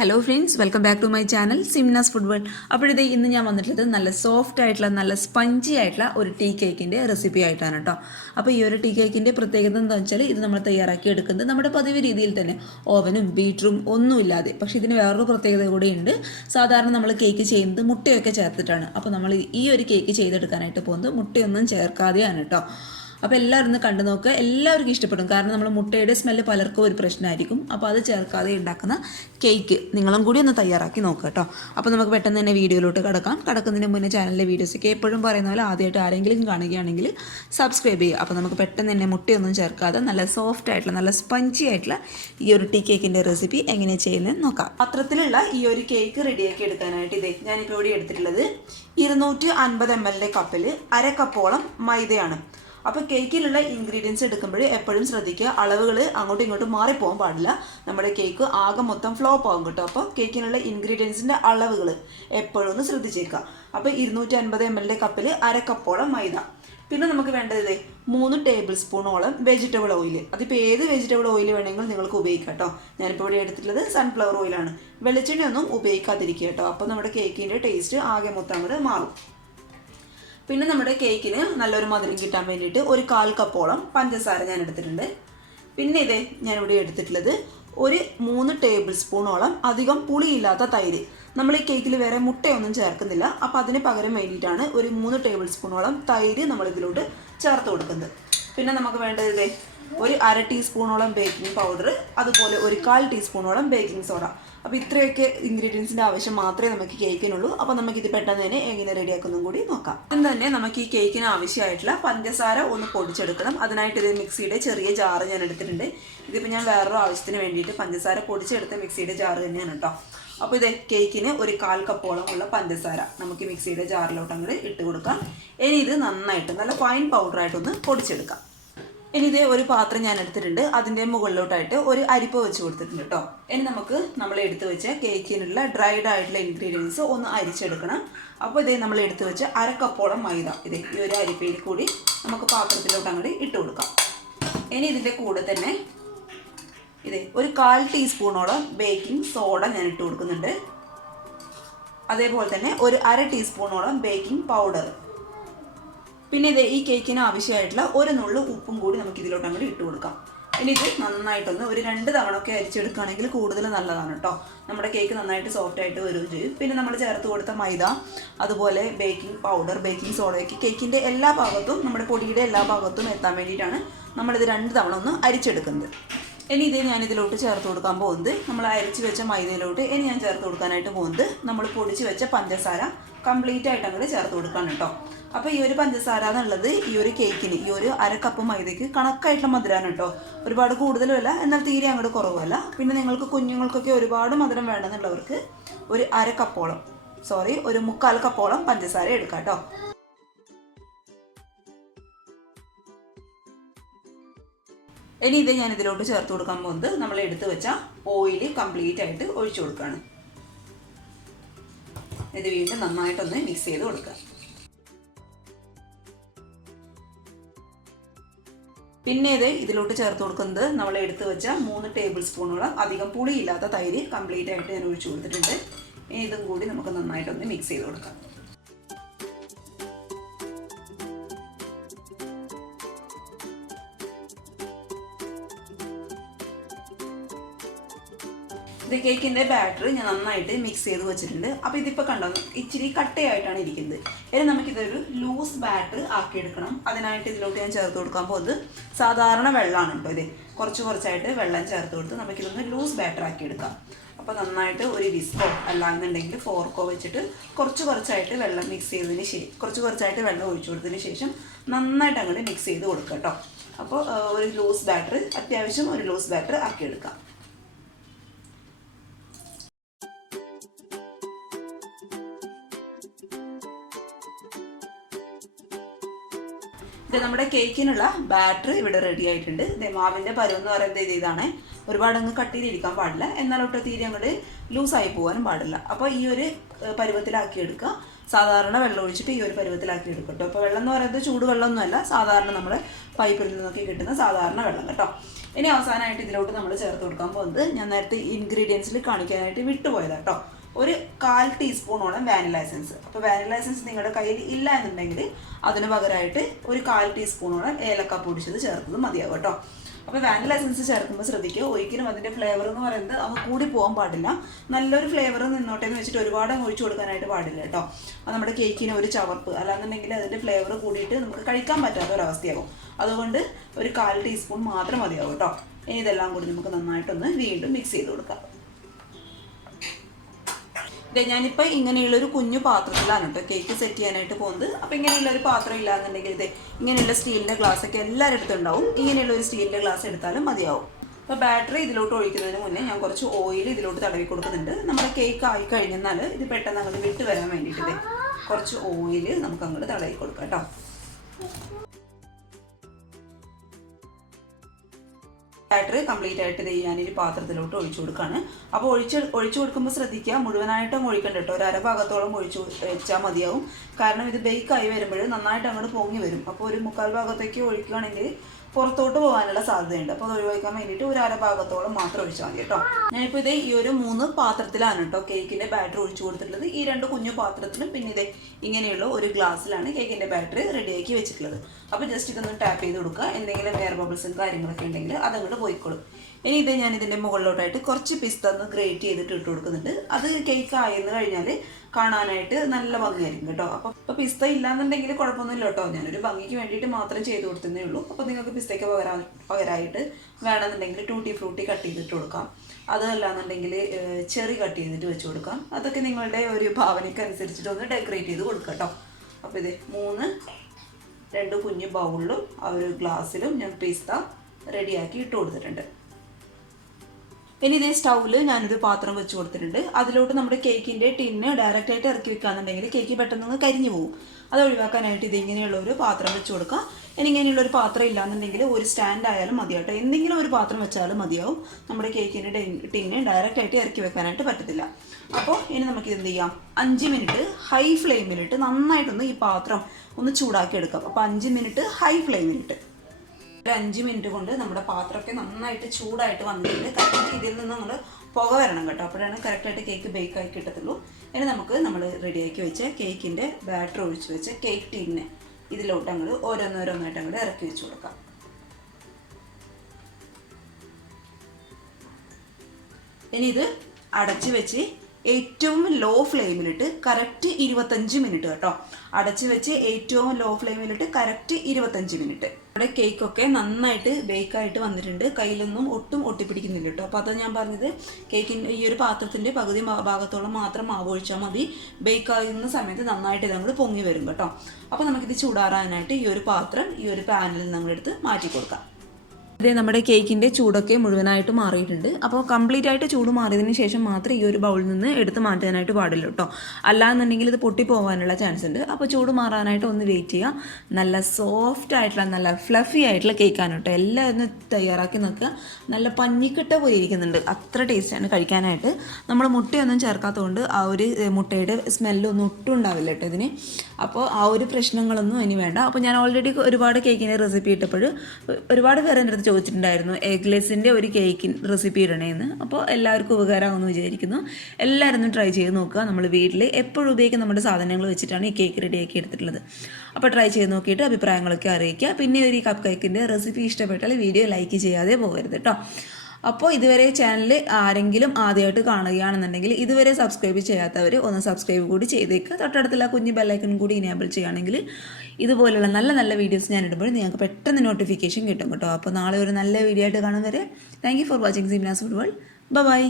Hello friends, welcome back to my channel Simna's food world. അപ്പോഴത്തെ ഇന്ന് ഞാൻ വന്നിട്ടുള്ളത് നല്ല സോഫ്റ്റ് ആയിട്ടുള്ള നല്ല സ്പഞ്ചി ആയിട്ടുള്ള ഒരു ടീ കേക്കിൻ്റെ റെസിപ്പി ആയിട്ടാണ് കേട്ടോ. അപ്പോൾ ഈ ഒരു ടീ കേക്കിൻ്റെ പ്രത്യേകത എന്താണെന്ന് വെച്ചാൽ ഇത് നമ്മൾ തയ്യാറാക്കി എടുക്കുന്നത് നമ്മുടെ പതിവ് രീതിയിൽ തന്നെ ഓവനും ബീറ്ററും ഒന്നുമില്ലാതെ. പക്ഷേ ഇതിന് വേറൊരു പ്രത്യേകത കൂടെയുണ്ട്. സാധാരണ നമ്മൾ കേക്ക് ചെയ്യുന്നത് മുട്ടയൊക്കെ ചേർത്തിട്ടാണ്. അപ്പോൾ നമ്മൾ ഈ ഒരു കേക്ക് ചെയ്തെടുക്കാനായിട്ട് പോകുന്നത് മുട്ടയൊന്നും ചേർക്കാതെയാണ് കേട്ടോ. അപ്പോൾ എല്ലാവരും ഒന്ന് കണ്ടു നോക്കുക, എല്ലാവർക്കും ഇഷ്ടപ്പെടും. കാരണം നമ്മൾ മുട്ടയുടെ സ്മെല്ല് പലർക്കും ഒരു പ്രശ്നമായിരിക്കും. അപ്പോൾ അത് ചേർക്കാതെ ഉണ്ടാക്കുന്ന കേക്ക് നിങ്ങളും കൂടി ഒന്ന് തയ്യാറാക്കി നോക്കുക കേട്ടോ. അപ്പോൾ നമുക്ക് പെട്ടെന്ന് തന്നെ വീഡിയോയിലോട്ട് കടക്കുന്നതിന് മുന്നേ ചാനലിലെ വീഡിയോസൊക്കെ എപ്പോഴും പറയുന്ന പോലെ ആദ്യമായിട്ട് ആരെങ്കിലും കാണുകയാണെങ്കിൽ സബ്സ്ക്രൈബ് ചെയ്യുക. അപ്പോൾ നമുക്ക് പെട്ടെന്ന് തന്നെ മുട്ടയൊന്നും ചേർക്കാതെ നല്ല സോഫ്റ്റ് ആയിട്ടുള്ള നല്ല സ്പഞ്ചി ആയിട്ടുള്ള ഈ ഒരു ടീ കേക്കിൻ്റെ റെസിപ്പി എങ്ങനെയാണ് ചെയ്യുന്നത് നോക്കാം. പത്രത്തിലുള്ള ഈ ഒരു കേക്ക് റെഡിയാക്കി എടുക്കാനായിട്ട് ഞാനിപ്പോൾ ഇവിടെ എടുത്തിട്ടുള്ളത് 250 ml കപ്പിൽ അര കപ്പോളം മൈദയാണ്. അപ്പോൾ കേക്കിലുള്ള ഇൻഗ്രീഡിയൻസ് എടുക്കുമ്പോൾ എപ്പോഴും ശ്രദ്ധിക്കുക, അളവുകൾ അങ്ങോട്ടും ഇങ്ങോട്ടും മാറിപ്പോകാൻ പാടില്ല. നമ്മുടെ കേക്ക് ആകെ മൊത്തം ഫ്ലോപ്പ് ആകും കേട്ടോ. അപ്പോൾ കേക്കിനുള്ള ഇൻഗ്രീഡിയൻസിൻ്റെ അളവുകൾ എപ്പോഴും ഒന്ന് ശ്രദ്ധിച്ചേക്കുക. അപ്പോൾ 250 ml കപ്പിൽ അര കപ്പോളം മൈദ. പിന്നെ നമുക്ക് വേണ്ടത് 3 ടേബിൾ സ്പൂണോളം വെജിറ്റബിൾ ഓയിൽ. അതിപ്പോൾ ഏത് വെജിറ്റബിൾ ഓയിൽ വേണമെങ്കിലും നിങ്ങൾക്ക് ഉപയോഗിക്കാം കേട്ടോ. ഞാനിപ്പോൾ ഇവിടെ എടുത്തിട്ടുള്ളത് സൺഫ്ലവർ ഓയിലാണ്. വെളിച്ചെണ്ണയൊന്നും ഉപയോഗിക്കാതിരിക്കുക കേട്ടോ. അപ്പോൾ നമ്മുടെ കേക്കിൻ്റെ ടേസ്റ്റ് ആകെ മൊത്തം അങ്ങോട്ട് മാറും. പിന്നെ നമ്മുടെ കേക്കിന് നല്ലൊരു മധുരം കിട്ടാൻ വേണ്ടിയിട്ട് ഒരു 1/4 കപ്പോളം പഞ്ചസാര ഞാൻ എടുത്തിട്ടുണ്ട്. പിന്നെ ഞാനിവിടെ എടുത്തിട്ടുള്ളത് ഒരു 3 ടേബിൾ സ്പൂണോളം അധികം പുളിയില്ലാത്ത തൈര്. നമ്മൾ ഈ കേക്കിൽ വേറെ മുട്ടയൊന്നും ചേർക്കുന്നില്ല. അപ്പോൾ അതിന് പകരം വേണ്ടിയിട്ടാണ് ഒരു 3 ടേബിൾ സ്പൂണോളം തൈര് നമ്മളിതിലോട്ട് ചേർത്ത് കൊടുക്കുന്നത്. പിന്നെ നമുക്ക് വേണ്ടത് ഒരു 1/2 ടീസ്പൂണോളം ബേക്കിംഗ് പൗഡർ, അതുപോലെ ഒരു 1/4 ടീസ്പൂണോളം ബേക്കിംഗ് സോഡ. അപ്പോൾ ഇത്രയൊക്കെ ഇൻഗ്രീഡിയൻസിൻ്റെ ആവശ്യം മാത്രമേ നമുക്ക് കേക്കിനുള്ളൂ. അപ്പോൾ നമുക്കിത് പെട്ടെന്ന് തന്നെ എങ്ങനെ റെഡിയാക്കുന്നതും കൂടി നോക്കാം. ആദ്യം തന്നെ നമുക്ക് ഈ കേക്കിന് ആവശ്യമായിട്ടുള്ള പഞ്ചസാര ഒന്ന് പൊടിച്ചെടുക്കണം. അതിനായിട്ട് മിക്സിയുടെ ചെറിയ ജാറ് ഞാൻ എടുത്തിട്ടുണ്ട്. ഇതിപ്പോൾ ഞാൻ വേറൊരു ആവശ്യത്തിന് വേണ്ടിയിട്ട് പഞ്ചസാര പൊടിച്ചെടുത്ത മിക്സിയുടെ ജാറ് തന്നെയാണ് കേട്ടോ. അപ്പോൾ കേക്കിന് ഒരു 1/4 കപ്പോളം ഉള്ള പഞ്ചസാര നമുക്ക് മിക്സിയുടെ ജാറിലോട്ട് അങ്ങോട്ട് ഇട്ട് കൊടുക്കാം. ഇനി ഇത് നന്നായിട്ട് നല്ല ഫൈൻ പൗഡറായിട്ടൊന്ന് പൊടിച്ചെടുക്കാം. ഇനി ഒരു പാത്രം ഞാൻ എടുത്തിട്ടുണ്ട്. അതിൻ്റെ മുകളിലോട്ടായിട്ട് ഒരു അരിപ്പ വെച്ച് കൊടുത്തിട്ടുണ്ട് കേട്ടോ. ഇനി നമ്മൾ എടുത്തു വെച്ച കേക്കിനുള്ള ഡ്രൈഡ് ആയിട്ടുള്ള ഇൻഗ്രീഡിയൻസ് ഒന്ന് അരിച്ചെടുക്കണം. അപ്പോൾ നമ്മൾ എടുത്തു വെച്ച അര കപ്പോളം മൈദ ഈ ഒരു അരിപ്പയിൽ കൂടി നമുക്ക് പാത്രത്തിലോട്ട് അങ്ങോട്ട് ഇട്ട് കൊടുക്കാം. ഇനി ഇതിൻ്റെ കൂടെ തന്നെ ഒരു 1/4 ടീസ്പൂണോളം ബേക്കിംഗ് സോഡ ഞാൻ ഇട്ട് കൊടുക്കുന്നുണ്ട്. അതേപോലെ തന്നെ ഒരു 1/2 ടീസ്പൂണോളം ബേക്കിംഗ് പൗഡർ. പിന്നെ ഈ കേക്കിന് ആവശ്യമായിട്ടുള്ള ഒരു നുള്ളു ഉപ്പും കൂടി നമുക്ക് ഇതിലോട്ട് അങ്ങോട്ട് ഇട്ട് കൊടുക്കാം. ഇനി ഇത് നന്നായിട്ടൊന്ന് ഒരു 2 തവണ ഒക്കെ അരിച്ചെടുക്കുകയാണെങ്കിൽ കൂടുതൽ നല്ലതാണ് കേട്ടോ. നമ്മുടെ കേക്ക് നന്നായിട്ട് സോഫ്റ്റ് ആയിട്ട് വരികയും ചെയ്യും. പിന്നെ നമ്മൾ ചേർത്ത് കൊടുത്ത മൈദ, അതുപോലെ ബേക്കിംഗ് പൗഡർ, ബേക്കിംഗ് സോഡയൊക്കെ കേക്കിൻ്റെ എല്ലാ ഭാഗത്തും നമ്മുടെ പൊടിയുടെ എല്ലാ ഭാഗത്തും എത്താൻ വേണ്ടിയിട്ടാണ് നമ്മളിത് 2 തവണ ഒന്ന് അരിച്ചെടുക്കുന്നത്. ഇനി ഞാനിതിലോട്ട് ചേർത്ത് കൊടുക്കാൻ പോകുന്നത് നമ്മൾ അരിച്ച് വെച്ച മൈദയിലോട്ട് ഞാൻ ചേർത്ത് കൊടുക്കാനായിട്ട് പോകുന്നത് നമ്മൾ പൊടിച്ച് വെച്ച പഞ്ചസാര കംപ്ലീറ്റ് ആയിട്ട് അങ്ങോട്ട് ചേർത്ത് കൊടുക്കാൻ കേട്ടോ. അപ്പോൾ ഈ ഒരു പഞ്ചസാര എന്നുള്ളത് ഈ ഒരു കേക്കിന് ഈ ഒരു അര കപ്പ് മൈദയ്ക്ക് കണക്കായിട്ടുള്ള മധുരമാണ് കേട്ടോ. ഒരുപാട് കൂടുതലുമല്ല, എന്നാൽ തീരെ അങ്ങോട്ട് കുറവല്ല. പിന്നെ നിങ്ങൾക്ക് കുഞ്ഞുങ്ങൾക്കൊക്കെ ഒരുപാട് മധുരം വേണമെന്നുള്ളവർക്ക് ഒരു 1/4 കപ്പോളം പഞ്ചസാര എടുക്കാം കേട്ടോ. ഇനി ഞാൻ ഇതിലോട്ട് ചേർത്ത് കൊടുക്കാൻ പോകുന്നത് നമ്മൾ എടുത്തു വെച്ച ഓയിൽ കംപ്ലീറ്റ് ആയിട്ട് ഒഴിച്ചു കൊടുക്കുകയാണ്. ഇത് വീണ്ടും നന്നായിട്ടൊന്ന് മിക്സ് ചെയ്ത് കൊടുക്കുക. പിന്നെ ഇതിലോട്ട് ചേർത്ത് കൊടുക്കുന്നത് നമ്മൾ എടുത്തു വെച്ച 3 ടേബിൾ സ്പൂണോളം അധികം പുളിയില്ലാത്ത തൈര് കംപ്ലീറ്റ് ആയിട്ട് ഞാൻ ഒഴിച്ചു കൊടുത്തിട്ടുണ്ട്. ഇതും കൂടി നമുക്ക് നന്നായിട്ടൊന്ന് മിക്സ് ചെയ്ത് കൊടുക്കാം. കേക്കിൻ്റെ ബാറ്റർ ഞാൻ നന്നായിട്ട് മിക്സ് ചെയ്ത് വെച്ചിട്ടുണ്ട്. അപ്പോൾ ഇതിപ്പോൾ കണ്ടോ, ഇച്ചിരി കട്ടയായിട്ടാണ് ഇരിക്കുന്നത്. ഇനി നമുക്കിതൊരു ലൂസ് ബാറ്റർ ആക്കിയെടുക്കണം. അതിനായിട്ട് ഇതിലോട്ട് ഞാൻ ചേർത്ത് കൊടുക്കാൻ പോകുന്നത് സാധാരണ വെള്ളമാണ് കേട്ടോ. കുറച്ചായിട്ട് വെള്ളം ചേർത്ത് കൊടുത്ത് നമുക്കിതൊന്ന് ലൂസ് ബാറ്റർ ആക്കിയെടുക്കാം. അപ്പോൾ നന്നായിട്ട് ഒരു വിസ്കോ അല്ലാന്നുണ്ടെങ്കിൽ ഫോർക്കോ വെച്ചിട്ട് കുറച്ചായിട്ട് വെള്ളം മിക്സ് ചെയ്തതിന് ശേഷം കുറച്ചായിട്ട് വെള്ളം ഒഴിച്ചു കൊടുത്തതിന് ശേഷം നന്നായിട്ട് അങ്ങോട്ട് മിക്സ് ചെയ്ത് കൊടുക്കുക കേട്ടോ. അപ്പോൾ ഒരു ലൂസ് ബാറ്റർ, അത്യാവശ്യം ഒരു ലൂസ് ബാറ്റർ ആക്കിയെടുക്കാം. നമ്മുടെ കേക്കിനുള്ള ബാറ്റർ ഇവിടെ റെഡി ആയിട്ടുണ്ട്. മാവിൻ്റെ പരുവം എന്ന് പറയുന്നത് ഇതാണ്. ഒരുപാട് അങ്ങ് കട്ടിയിലിരിക്കാൻ പാടില്ല, എന്നാലൊട്ട് തീരെ അങ്ങോട്ട് ലൂസായി പോകാനും പാടില്ല. അപ്പോൾ ഈ ഒരു പരുവത്തിലാക്കി എടുക്കുക. സാധാരണ വെള്ളം ഒഴിച്ചിട്ട് ഈ ഒരു പരുവത്തിലാക്കി എടുക്കട്ടോ. അപ്പോൾ വെള്ളം എന്ന് പറയുന്നത് ചൂടുവെള്ളമൊന്നുമല്ല, സാധാരണ നമ്മൾ പൈപ്പിൽ നിന്നൊക്കെ കിട്ടുന്ന സാധാരണ വെള്ളം കേട്ടോ. ഇനി അവസാനമായിട്ട് ഇതിലോട്ട് നമ്മൾ ചേർത്ത് കൊടുക്കാൻ പോകുന്നത് ഞാൻ നേരത്തെ ഇൻഗ്രീഡിയൻസിൽ കാണിക്കാനായിട്ട് വിട്ടുപോയതാണ് കേട്ടോ. ഒരു 1/4 ടീസ്പൂണോളം വാനില എസൻസ്. അപ്പോൾ വാനില എസൻസ് നിങ്ങളുടെ കയ്യിൽ ഇല്ല എന്നുണ്ടെങ്കിൽ അതിന് പകരമായിട്ട് ഒരു 1/4 ടീസ്പൂണോളം ഏലക്ക പൊടിച്ചത് ചേർത്തത് മതിയാവും കേട്ടോ. അപ്പോൾ വാനില എസൻസ് ചേർക്കുമ്പോൾ ശ്രദ്ധിക്കുക, ഒരിക്കലും അതിൻ്റെ ഫ്ലേവർ എന്ന് പറയുന്നത് അങ്ങ് കൂടി പോകാൻ പാടില്ല. നല്ലൊരു ഫ്ലേവർ നിന്നോട്ടെ എന്ന് വെച്ചിട്ട് ഒരുപാട് ഒഴിച്ചു കൊടുക്കാനായിട്ട് പാടില്ല കേട്ടോ. അത് നമ്മുടെ കേക്കിന് ഒരു ചവർപ്പ്, അല്ലാന്നുണ്ടെങ്കിൽ അതിൻ്റെ ഫ്ലേവർ കൂടിയിട്ട് നമുക്ക് കഴിക്കാൻ പറ്റാത്ത ഒരവസ്ഥയാകും. അതുകൊണ്ട് ഒരു 1/4 ടീസ്പൂൺ മാത്രം മതിയാവും കേട്ടോ. ഇനി ഇതെല്ലാം കൂടി നമുക്ക് നന്നായിട്ടൊന്ന് വീണ്ടും മിക്സ് ചെയ്ത് കൊടുക്കാം. ഞാനിപ്പോൾ ഇങ്ങനെയുള്ളൊരു കുഞ്ഞു പാത്രത്തിലാണ് കേട്ടോ കേക്ക് സെറ്റ് ചെയ്യാനായിട്ട് പോകുന്നത്. അപ്പോൾ ഇങ്ങനെയുള്ളൊരു പാത്രം ഇല്ലാന്നുണ്ടെങ്കിൽ ഇങ്ങനെയുള്ള സ്റ്റീലിൻ്റെ ഗ്ലാസ്സൊക്കെ എല്ലാവരുടെ അടുത്തും ഉണ്ടാവും. ഇങ്ങനെയുള്ളൊരു സ്റ്റീലിൻ്റെ ഗ്ലാസ് എടുത്താലും മതിയാവും. അപ്പോൾ ബാറ്ററി ഇതിലോട്ട് ഒഴിക്കുന്നതിന് മുന്നേ ഞാൻ കുറച്ച് ഓയിൽ ഇതിലോട്ട് തടവി കൊടുക്കുന്നുണ്ട്. നമ്മുടെ കേക്ക് ആയി കഴിഞ്ഞാൽ ഇത് പെട്ടെന്ന് അങ്ങോട്ട് വിട്ട് വരാൻ വേണ്ടിയിട്ട് കുറച്ച് ഓയിൽ നമുക്ക് അങ്ങോട്ട് തടവി കൊടുക്കാം കേട്ടോ. ബാറ്ററി കംപ്ലീറ്റ് ആയിട്ട് ഞാനൊരു പാത്രത്തിലോട്ട് ഒഴിച്ചു കൊടുക്കുകയാണ്. അപ്പോൾ ഒഴിച്ചു കൊടുക്കുമ്പോൾ ശ്രദ്ധിക്കുക, മുഴുവനായിട്ടും ഒഴിക്കണ്ട കേട്ടോ. ഒരു അരഭാഗത്തോളം ഒഴിച്ചു വെച്ചാൽ മതിയാവും. കാരണം ഇത് ബേക്കായി വരുമ്പോൾ നന്നായിട്ട് അങ്ങോട്ട് പൊങ്ങി വരും. അപ്പോൾ ഒരു 1/4 ഭാഗത്തേക്ക് ഒഴിക്കുകയാണെങ്കിൽ പുറത്തോട്ട് പോകാനുള്ള സാധ്യതയുണ്ട്. അപ്പോൾ അത് ഒഴിവാക്കാൻ വേണ്ടിയിട്ട് ഒരു അരഭാഗത്തോളം മാത്രം ഒഴിച്ചാൽ മതി കേട്ടോ. ഞാനിപ്പോൾ ഈ ഒരു 3 പാത്രത്തിലാണ് കേട്ടോ കേക്കിൻ്റെ ബാറ്ററി ഒഴിച്ചു കൊടുത്തിട്ടുള്ളത്. ഈ 2 കുഞ്ഞു പാത്രത്തിലും പിന്നെ ഇങ്ങനെയുള്ള ഒരു ഗ്ലാസ്സിലാണ് കേക്കിൻ്റെ ബാറ്ററി റെഡിയാക്കി വെച്ചിട്ടുള്ളത്. അപ്പോൾ ജസ്റ്റ് ഇതൊന്ന് ടാപ്പ് ചെയ്ത് കൊടുക്കുക. എന്തെങ്കിലും എയർ ബബിൾസും കാര്യങ്ങളൊക്കെ ഉണ്ടെങ്കിൽ അതങ്ങോട്ട് പോയിക്കോളും. ഇനി ഞാൻ ഇതിൻ്റെ മുകളിലോട്ടായിട്ട് കുറച്ച് പിസ്ത ഒന്ന് ഗ്രേറ്റ് ചെയ്തിട്ട് ഇട്ട് കൊടുക്കുന്നുണ്ട്. അത് കേക്ക് ആയെന്ന് കഴിഞ്ഞാൽ കാണാനായിട്ട് നല്ല ഭംഗിയായിരിക്കും കേട്ടോ. അപ്പോൾ പിസ്ത ഇല്ലാന്നുണ്ടെങ്കിൽ കുഴപ്പമൊന്നുമില്ല കേട്ടോ. ഞാനൊരു ഭംഗിക്ക് വേണ്ടിയിട്ട് മാത്രം ചെയ്ത് കൊടുത്തതേ ഉള്ളൂ. അപ്പോൾ നിങ്ങൾക്ക് പിസ്തയ്ക്ക് പകരമായിട്ട് വേണമെന്നുണ്ടെങ്കിൽ ടൂട്ടി ഫ്രൂട്ടി കട്ട് ചെയ്തിട്ട് കൊടുക്കാം. അതല്ലാന്നുണ്ടെങ്കിൽ ചെറി കട്ട് ചെയ്തിട്ട് വെച്ച് കൊടുക്കാം. അതൊക്കെ നിങ്ങളുടെ ഒരു ഭാവനയ്ക്ക് അനുസരിച്ചിട്ട് ഒന്ന് ഡെക്കറേറ്റ് ചെയ്ത് കൊടുക്കാം കേട്ടോ. അപ്പോൾ 2 കുഞ്ഞ് ബൗളിലും ആ ഒരു ഗ്ലാസ്സിലും ഞാൻ പിസ്ത റെഡിയാക്കി ഇട്ട് കൊടുത്തിട്ടുണ്ട്. ഇനി സ്റ്റൗവിൽ ഞാനൊരു പാത്രം വെച്ച് കൊടുത്തിട്ടുണ്ട്. അതിലോട്ട് നമ്മുടെ കേക്കിൻ്റെ ടിന്ന് ഡയറക്റ്റായിട്ട് ഇറക്കി വെക്കുകയാണെന്നുണ്ടെങ്കിൽ കേക്ക് പെട്ടെന്ന് കരിഞ്ഞു പോകും. അത് ഒഴിവാക്കാനായിട്ട് ഇങ്ങനെയുള്ള ഒരു പാത്രം വെച്ച് കൊടുക്കാം. ഇനി ഇങ്ങനെയുള്ളൊരു പാത്രം ഇല്ലാന്നുണ്ടെങ്കിൽ ഒരു സ്റ്റാൻഡ് ആയാലും മതി കേട്ടോ. എന്തെങ്കിലും ഒരു പാത്രം വെച്ചാലും മതിയാവും. നമ്മുടെ കേക്കിൻ്റെ ടിന്ന് ഡയറക്റ്റായിട്ട് ഇറക്കി വെക്കാനായിട്ട് പറ്റത്തില്ല. അപ്പോൾ ഇനി നമുക്ക് എന്ത് ചെയ്യാം, 5 മിനിറ്റ് ഹൈ ഫ്ലെയിമിലിട്ട് നന്നായിട്ടൊന്ന് ഈ പാത്രം ഒന്ന് ചൂടാക്കി എടുക്കാം. അപ്പോൾ 5 മിനിറ്റ് ഹൈ ഫ്ലെയിമിലിട്ട് 5 മിനിറ്റ് കൊണ്ട് നമ്മുടെ പാത്രമൊക്കെ നന്നായിട്ട് ചൂടായിട്ട് വന്നിട്ടുണ്ട്. കറക്റ്റ് ഇതിൽ നിന്ന് നമ്മൾ പുക വരണം കേട്ടോ. അപ്പോഴാണ് കറക്റ്റായിട്ട് കേക്ക് ബേക്കായി കിട്ടത്തുള്ളൂ. ഇനി നമുക്ക് നമ്മൾ റെഡിയാക്കി വെച്ച കേക്കിൻ്റെ ബാറ്റർ ഒഴിച്ച് വെച്ച കേക്ക് ടീനിനെ ഇതിലോട്ട് അങ്ങോട്ട് ഓരോന്നോരോന്നായിട്ട് അങ്ങോട്ട് ഇറക്കി വെച്ച് കൊടുക്കാം. ഇനി ഇത് അടച്ച് വെച്ച് ഏറ്റവും ലോ ഫ്ലെയിമിലിട്ട് കറക്റ്റ് 25 മിനിറ്റ് കേട്ടോ. അടച്ച് വെച്ച് ഏറ്റവും ലോ ഫ്ലെയിമിലിട്ട് കറക്റ്റ് 25 മിനിറ്റ്. നമ്മുടെ കേക്കൊക്കെ നന്നായിട്ട് ബേക്കായിട്ട് വന്നിട്ടുണ്ട്. കയ്യിലൊന്നും ഒട്ടും ഒട്ടിപ്പിടിക്കുന്നില്ല കേട്ടോ. അപ്പോൾ അത് ഞാൻ പറഞ്ഞത്, കേക്കിൻ്റെ ഈ ഒരു പാത്രത്തിൻ്റെ പകുതി ഭാഗത്തോളം മാത്രം മാവ് ഒഴിച്ചാൽ മതി. ബേക്കാകുന്ന സമയത്ത് നന്നായിട്ട് ഇതങ്ങോട്ട് പൊങ്ങി വരും കേട്ടോ. അപ്പോൾ നമുക്കിത് ചൂടാറാനായിട്ട് ഈ ഒരു പാത്രം ഈ ഒരു പാനിൽ നമ്മളെടുത്ത് മാറ്റി കൊടുക്കാം. നമ്മുടെ കേക്കിൻ്റെ ചൂടൊക്കെ മുഴുവനായിട്ട് മാറിയിട്ടുണ്ട്. അപ്പോൾ കംപ്ലീറ്റ് ആയിട്ട് ചൂട് മാറിയതിന് ശേഷം മാത്രം ഈ ഒരു ബൗളിൽ നിന്ന് എടുത്ത് മാറ്റാനായിട്ട് പാടില്ല കേട്ടോ. അല്ലാന്നുണ്ടെങ്കിൽ ഇത് പൊട്ടിപ്പോകാനുള്ള ചാൻസ് ഉണ്ട്. അപ്പോൾ ചൂട് മാറാനായിട്ട് ഒന്ന് വെയിറ്റ് ചെയ്യുക. നല്ല സോഫ്റ്റ് ആയിട്ടുള്ള നല്ല ഫ്ലഫി ആയിട്ടുള്ള കേക്കാണ് കേട്ടോ. എല്ലാം ഒന്ന് തയ്യാറാക്കി നോക്കുക. നല്ല പഞ്ഞിക്കിട്ട പോലെ ഇരിക്കുന്നുണ്ട്. അത്ര ടേസ്റ്റാണ് കഴിക്കാനായിട്ട്. നമ്മൾ മുട്ടയൊന്നും ചേർക്കാത്തതുകൊണ്ട് ആ ഒരു മുട്ടയുടെ സ്മെല്ലൊന്നും ഒട്ടും ഉണ്ടാവില്ല കേട്ടോ ഇതിന്. അപ്പോൾ ആ ഒരു പ്രശ്നങ്ങളൊന്നും ഇനി വേണ്ട. അപ്പോൾ ഞാൻ ഓൾറെഡി ഒരുപാട് കേക്കിൻ്റെ റെസിപ്പി ഇട്ടപ്പോൾ ഒരുപാട് പേര് എൻ്റെ അടുത്ത് ചോദിച്ചിട്ടുണ്ടായിരുന്നു എഗ്ലെസിൻ്റെ ഒരു കേക്കിൻ റെസിപ്പി ഇടണേന്ന്. അപ്പോൾ എല്ലാവർക്കും ഉപകാരമാകുമെന്ന് വിചാരിക്കുന്നു. എല്ലാവരും ഒന്ന് ട്രൈ ചെയ്ത് നോക്കുക. നമ്മൾ വീട്ടിൽ എപ്പോഴും ഉപയോഗിക്കുന്ന നമ്മുടെ സാധനങ്ങൾ വെച്ചിട്ടാണ് ഈ കേക്ക് റെഡിയാക്കി എടുത്തിട്ടുള്ളത്. അപ്പോൾ ട്രൈ ചെയ്ത് നോക്കിയിട്ട് അഭിപ്രായങ്ങളൊക്കെ അറിയിക്കുക. പിന്നെ ഒരു കപ്പ് കേക്കിൻ്റെ റെസിപ്പി ഇഷ്ടപ്പെട്ടാൽ വീഡിയോ ലൈക്ക് ചെയ്യാതെ പോകരുത് കേട്ടോ. അപ്പോൾ ഇതുവരെ ചാനൽ ആരെങ്കിലും ആദ്യമായിട്ട് കാണുകയാണെന്നുണ്ടെങ്കിൽ ഇതുവരെ സബ്സ്ക്രൈബ് ചെയ്യാത്തവർ ഒന്ന് സബ്സ്ക്രൈബ് കൂടി ചെയ്തേക്കുക. തൊട്ടടുത്തുള്ള കുഞ്ഞ് ബെല്ലൈക്കൺ കൂടി ഇനേബിൾ ചെയ്യുകയാണെങ്കിൽ ഇതുപോലുള്ള നല്ല നല്ല വീഡിയോസ് ഞാൻ ഇടുമ്പോൾ നിങ്ങൾക്ക് പെട്ടെന്ന് നോട്ടിഫിക്കേഷൻ കിട്ടും കേട്ടോ. അപ്പോൾ നാളെ ഒരു നല്ല വീഡിയോ ആയിട്ട് കാണും വരെ thank you for watching Simna's food world. By.